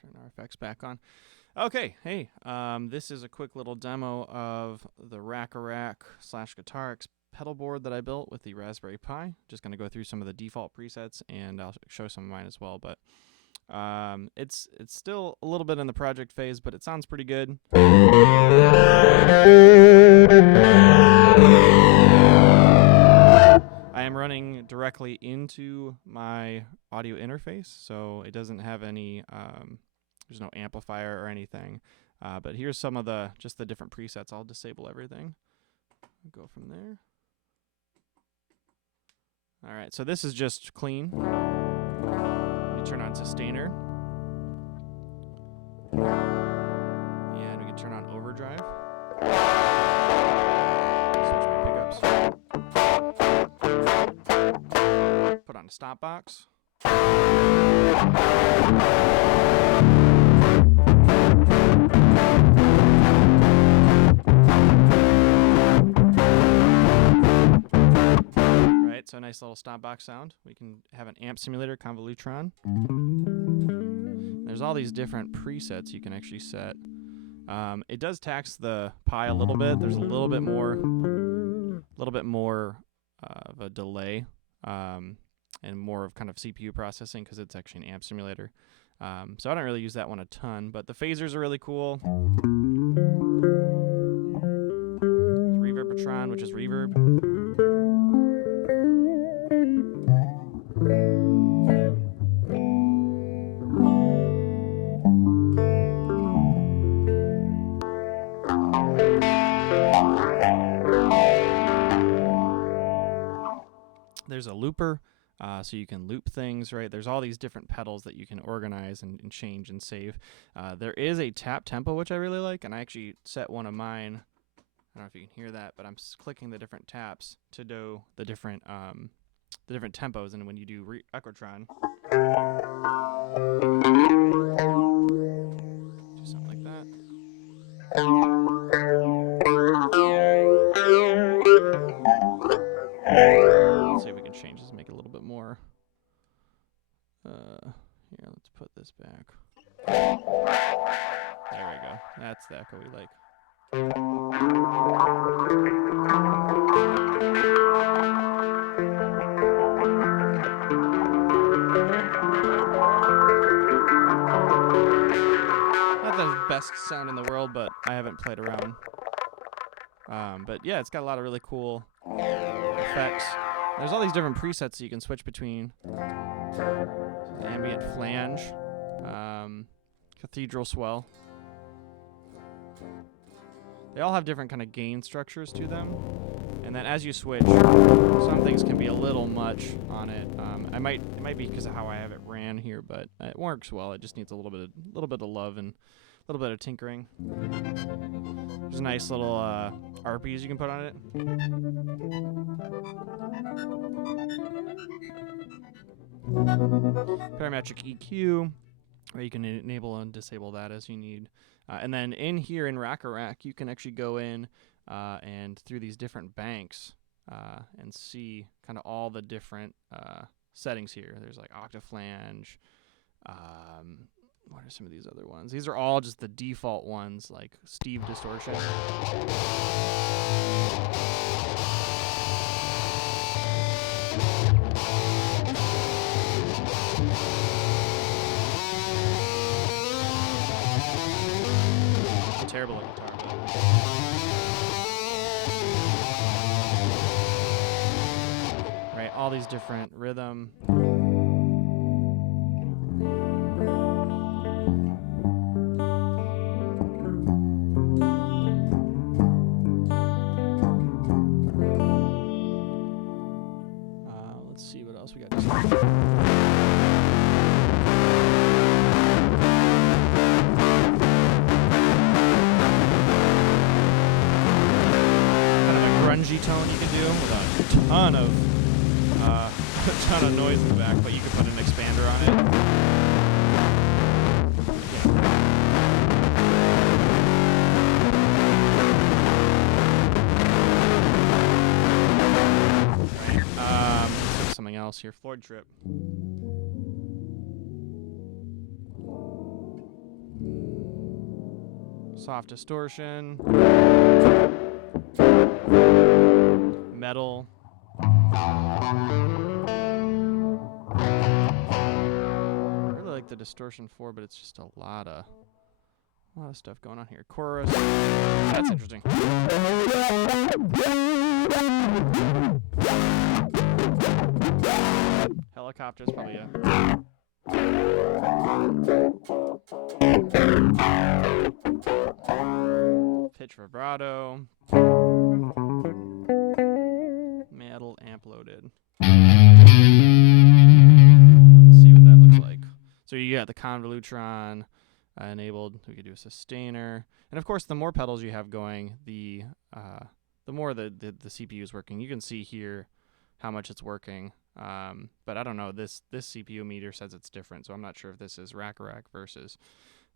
Turn our effects back on. Okay, hey, this is a quick little demo of the Rack-A-Rack/Guitar pedal board that I built with the Raspberry Pi. Just going to go through some of the default presets, and I'll show some of mine as well. But it's still a little bit in the project phase, but it sounds pretty good. I am running directly into my audio interface, so it doesn't have any, there's no amplifier or anything. But here's some of just the different presets. I'll disable everything. Go from there. All right, so this is just clean. We turn on Sustainer. And we can turn on Overdrive. Switch my pickups. Put on a stop box. Right, so a nice little stop box sound. We can have an amp simulator, convolutron. There's all these different presets you can actually set. It does tax the Pi a little bit. There's a little bit more of a delay. And more of kind of CPU processing because it's actually an amp simulator. So I don't really use that one a ton, but the phasers are really cool. Reverbotron, which is reverb. There's a looper. So you can loop things, right? There's all these different pedals that you can organize and change and save. There is a tap tempo, which I really like, and I actually set one of mine. I don't know if you can hear that, but I'm clicking the different taps to do the different tempos, and when you do Echotron, do something like that. Let's see if we can change this, make it a little bit more. Here, let's put this back. There we go. That's the echo we like. Not the best sound in the world, but I haven't played around. But yeah, it's got a lot of really cool effects. There's all these different presets that you can switch between. Ambient flange, cathedral swell. They all have different kind of gain structures to them, and then as you switch, some things can be a little much on it. It might be because of how I have it ran here, but it works well. It just needs a little bit of love and a little bit of tinkering. There's a nice little RPs you can put on it. Parametric EQ, where you can enable and disable that as you need. And then in here in Rack-A-Rack, you can actually go in and through these different banks and see kind of all the different settings here. There's like Octaflange. What are some of these other ones? These are all just the default ones, like Steve Distortion. Terrible at guitar. Right, all these different rhythm. Let's see what else we got. Grungy tone you can do with a ton of noise in the back, but you can put an expander on it. Something else here, Floyd Trip. soft distortion, metal. I really like the distortion 4, but it's just a lot of stuff going on here. Chorus. That's interesting. Helicopter's probably a pitch vibrato. Metal amp loaded. Let's see what that looks like. So you got the convolutron enabled. We could do a sustainer, and of course, the more pedals you have going, the more the CPU is working. You can see here how much it's working, but I don't know. This CPU meter says it's different, so I'm not sure if this is rack versus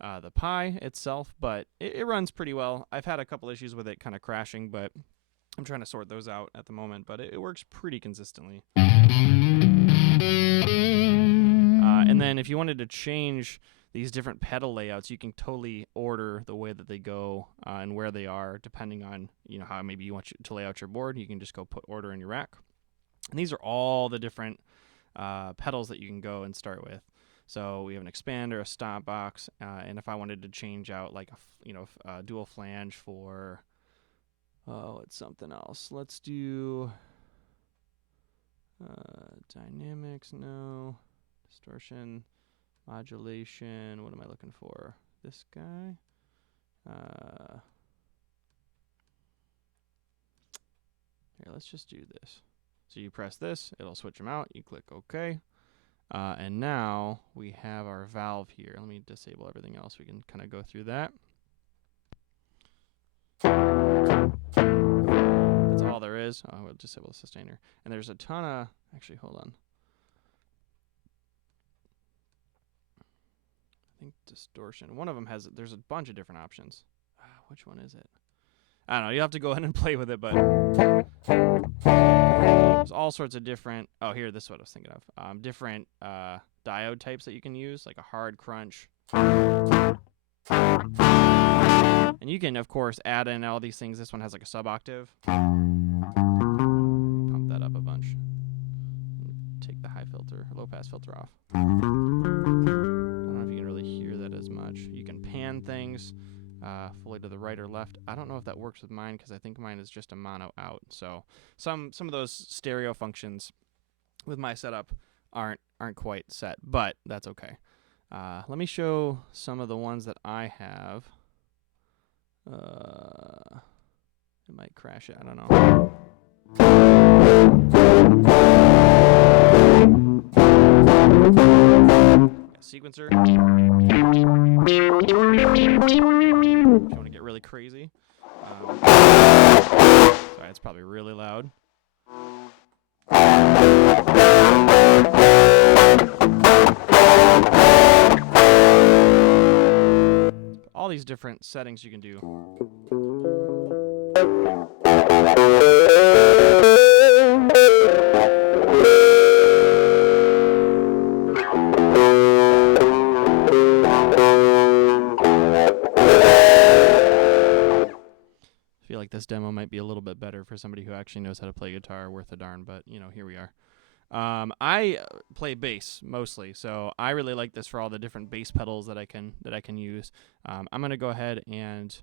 the Pi itself, but it runs pretty well. I've had a couple issues with it kind of crashing, but I'm trying to sort those out at the moment, but it works pretty consistently. And then if you wanted to change these different pedal layouts, you can totally order the way that they go and where they are, depending on how maybe you want to lay out your board. You can just go put order in your rack. And these are all the different pedals that you can go and start with. So we have an expander, a stop box, and if I wanted to change out like a dual flange for it's something else. Let's do dynamics. No. Distortion, modulation. What am I looking for? This guy. Here, let's just do this. So you press this, it'll switch them out. You click OK. And now we have our valve here. Let me disable everything else. We can kind of go through that. That's all there is. Oh, we'll disable the sustainer. And there's a ton of... Actually, hold on. I think distortion. One of them has... There's a bunch of different options. Which one is it? I don't know. You have to go ahead and play with it, but... There's all sorts of different... Oh, here, this is what I was thinking of. Different diode types that you can use, like a hard crunch. And you can, of course, add in all these things. This one has like a sub-octave. Pump that up a bunch. Take the high filter, low-pass filter off. I don't know if you can really hear that as much. You can pan things fully to the right or left. I don't know if that works with mine because I think mine is just a mono out. So some of those stereo functions with my setup aren't quite set, but that's okay. Let me show some of the ones that I have. It might crash it. I don't know. Sequencer. If you want to get really crazy. Sorry, it's probably really loud. All these different settings you can do. I feel like this demo might be a little bit better for somebody who actually knows how to play guitar worth a darn, but here we are. I play bass mostly, so I really like this for all the different bass pedals that I can use. I'm gonna go ahead and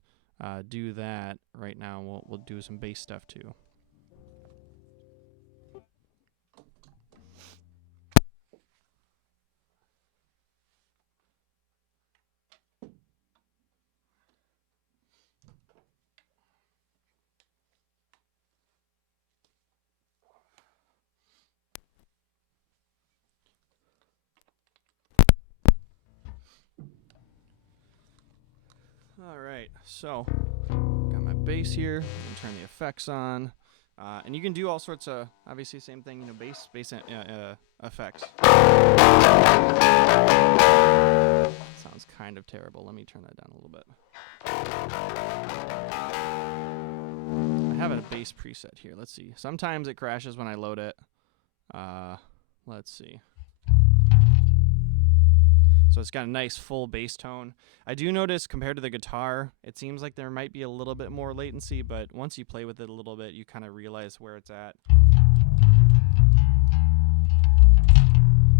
do that right now. We'll do some bass stuff too. All right, so got my bass here. I'm gonna turn the effects on, and you can do all sorts of, obviously same thing, bass effects. Sounds kind of terrible. Let me turn that down a little bit. I have a bass preset here. Let's see. Sometimes it crashes when I load it. Let's see. So it's got a nice full bass tone. I do notice compared to the guitar, it seems like there might be a little bit more latency, but once you play with it a little bit, you kind of realize where it's at.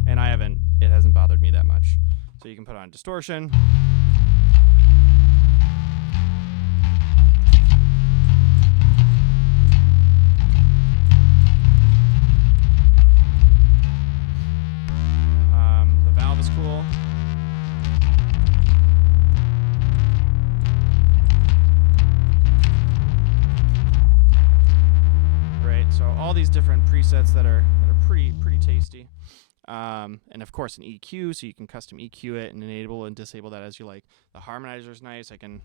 And it hasn't bothered me that much. So you can put on distortion. The valve is cool. Right, so all these different presets that are pretty tasty. And of course an EQ, so you can custom EQ it and enable and disable that as you like. The harmonizer is nice. I can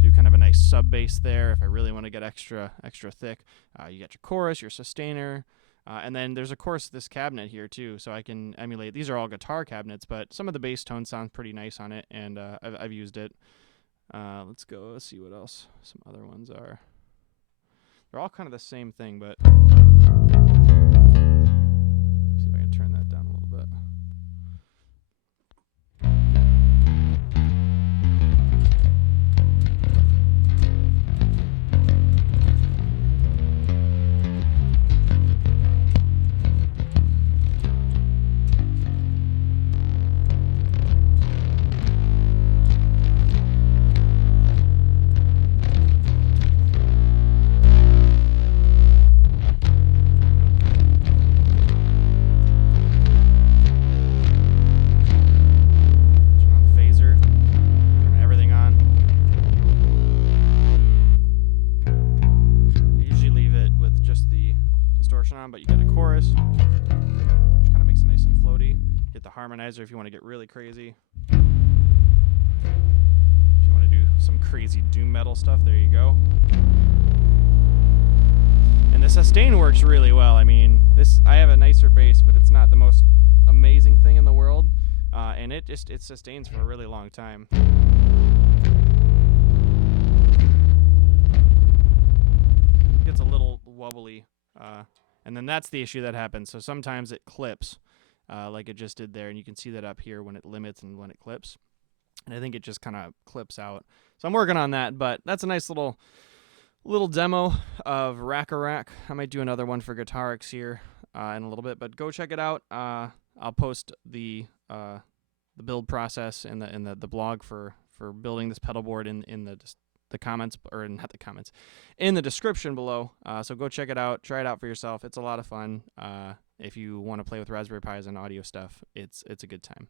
do kind of a nice sub bass there if I really want to get extra thick. You got your chorus, your sustainer, and then there's of course this cabinet here too, so I can emulate. These are all guitar cabinets, but some of the bass tones sound pretty nice on it, and I've used it. Let's see what else some other ones are. They're all kind of the same thing, but see if I can turn that down a little bit. But you get a chorus, which kind of makes it nice and floaty. Get the harmonizer if you want to get really crazy. If you want to do some crazy doom metal stuff, there you go. And the sustain works really well. I mean, I have a nicer bass, but it's not the most amazing thing in the world, and it sustains for a really long time. It gets a little wobbly. And then that's the issue that happens. So sometimes it clips, like it just did there, and you can see that up here when it limits and when it clips. And I think it just kind of clips out. So I'm working on that, but that's a nice little demo of Rack-a-Rack. I might do another one for Guitarix here in a little bit, but go check it out. I'll post the build process and the blog for building this pedal board in the comments, or not the comments, in the description below. So go check it out, try it out for yourself. It's a lot of fun. If you want to play with Raspberry Pis and audio stuff, it's a good time.